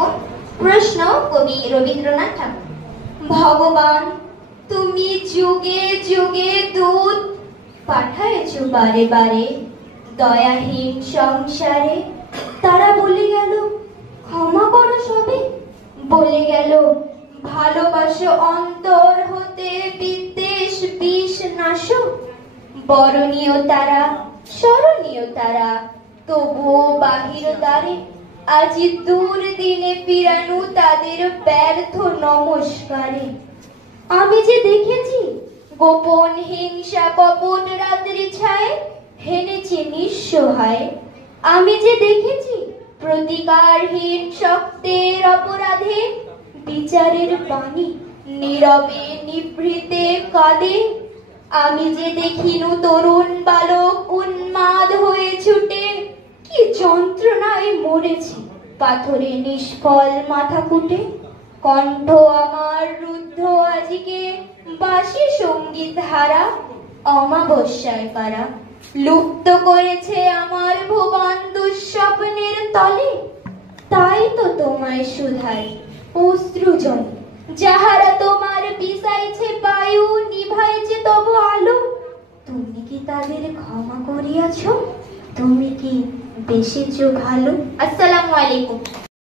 আলাইকুম। প্রশ্ন কবি রবীন্দ্রনাথ ঠাকুর। ভগবান তুমি যুগে যুগে দূত পাঠায়েছ বারে বারে দয়াহীন সংসারে। তারা বলে গেল ক্ষমা করো সবে, বলে গেল ভালোবাসো অন্তর হতে বিদ্বেষ বিষ নাশো। বরণীয় তারা স্মরণীয় তারা তবুও বাহির দ্বারে আজি দূর দিনে পিরানু তাদের ব্যর্থ নমস্কারে। আমি যে দেখেছি গোপন হিংসা কপট রাত্রি ছায় হেনেছে নিঃসহায়। আমি যে দেখেছি প্রতিকারহীন শক্তের অপরাধে বিচারের বাণী নীরবে নিভৃতে কাঁদে। আমি যে দেখিনু তরুণ বালক উন্মাদ হয়ে ছুটে কি যন্ত্রণায় মরেছি পাথরে নিষ্ফল মাথা কুটে। কণ্ঠ আমার রুদ্ধ আজিকে বাঁশি সঙ্গীত হারা অমাবস্যায় কারা লুপ্ত করেছে আমার ভুবন দুঃস্বপ্নের তলে। তাই তো তোমায় শুধাই অশ্রু জল যাহারা তোমার বিষাইছে বায়ু নিভাইছে তবু আলো। তুমি কি তাদের ক্ষমা করিয়াছ? তুমি কি বেশেছ ভালো? আসসালামু আলাইকুম।